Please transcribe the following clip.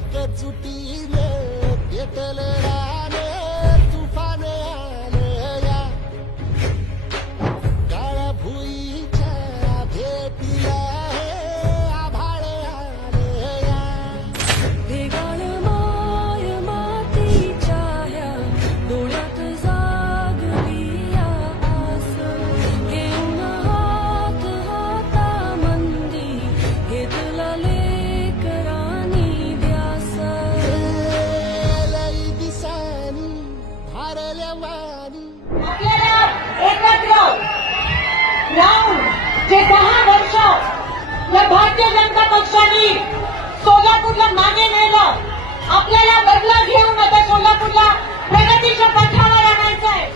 एकजुटीने पेटलं रान तुफान आलं या काळ्या भुईच्या भेटीला हे आभाळ आलं या भेगाळ माय मातीच्या ह्या डोळ्यात जागली या आस घेऊन हात हातामंदी घेतला लेकरांनी ध्यास लई दिसानी भारल्या वाणी आपल्याला एकत्र राहून जे 10 वर्ष या भारतीय जनता पक्षाने सोलापूरला मागे नेलं, आपल्याला बदला घेऊन आता सोलापूरला प्रगतीच्या पथावर आणायचं आहे.